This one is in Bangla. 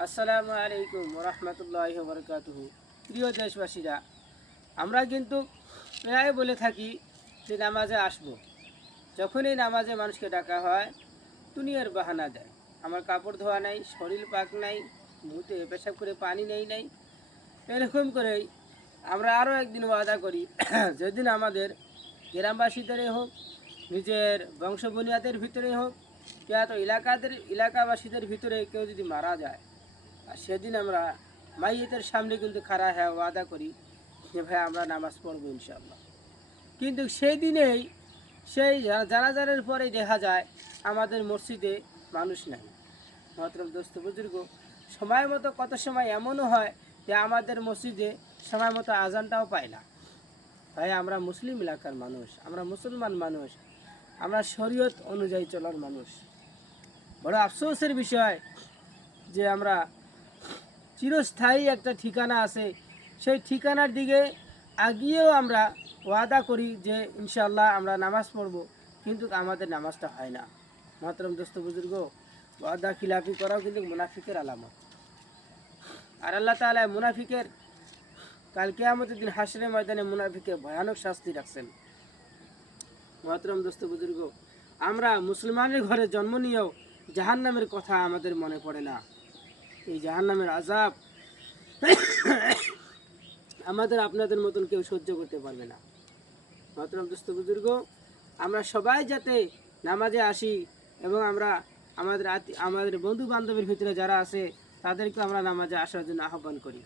আসসালামু আলাইকুম রহমতুল্লাহি ওয়া বারাকাতুহু। প্রিয় দেশবাসীরা, আমরা কিন্তু প্রায় বলে থাকি যে নামাজে আসবো। যখনই নামাজে মানুষকে ডাকা হয়, দুনিয়ার বাহানা দেয়। আমার কাপড় ধোয়া নাই, শরীর পাক নাই, মুখে পেশাব করে পানি নেই। এরকম করেই আমরা আরও একদিন ওয়াদা করি যেদিন আমাদের গ্রামবাসীদেরই হোক, নিজের বংশ বুনিয়াদের ভিতরেই হোক, তো এলাকাবাসীদের ভিতরে কেউ যদি মারা যায়, আর সেদিন আমরা মাইয়েতের সামনে কিন্তু খাড়া হ্যাঁ ওয়াদা করি যে ভাই আমরা নামাজ পড়বো ইনশাআল্লাহ। কিন্তু সেই দিনেই সেই জানাজারের পরেই দেখা যায় আমাদের মসজিদে মানুষ নাই। মহতরম দোস্ত বুজুর্গ, সময় মতো কত সময় এমনও হয় যে আমাদের মসজিদে সময় মতো আজানটাও পায় না। ভাই আমরা মুসলিম এলাকার মানুষ, আমরা মুসলমান মানুষ, আমরা শরীয়ত অনুযায়ী চলার মানুষ। বড় আফসোসের বিষয় যে আমরা চিরস্থায়ী একটা ঠিকানা আছে, সেই ঠিকানার দিকে আগিয়েও আমরা ওয়াদা করি যে ইনশাআল্লাহ আমরা নামাজ পড়ব, কিন্তু আমাদের নামাজটা হয় না। মহতরম দোস্ত বুজুর্গ, ওয়াদা খিলাফি করাও কিন্তু মুনাফিকের আলামত। আর আল্লাহ তাআলা মুনাফিকের কাল কিয়ামতের দিন হাসরের ময়দানে মুনাফিকের ভয়ানক শাস্তি রাখছেন। মহতরম দোস্ত বুজুর্গ, আমরা মুসলমানের ঘরে জন্ম নিয়েও জাহান্নামের কথা আমাদের মনে পড়ে না। এই জাহান্নামের আযাব আমাদের আপনাদের মতন কেউ সহ্য করতে পারবে না। মহতরম দোস্ত বুজুর্গ, আমরা সবাই যাতে নামাজে আসি এবং আমরা আমাদের বন্ধু বান্ধবের ভিতরে যারা আছে তাদেরকে আমরা নামাজে আসার জন্য আহ্বান করি।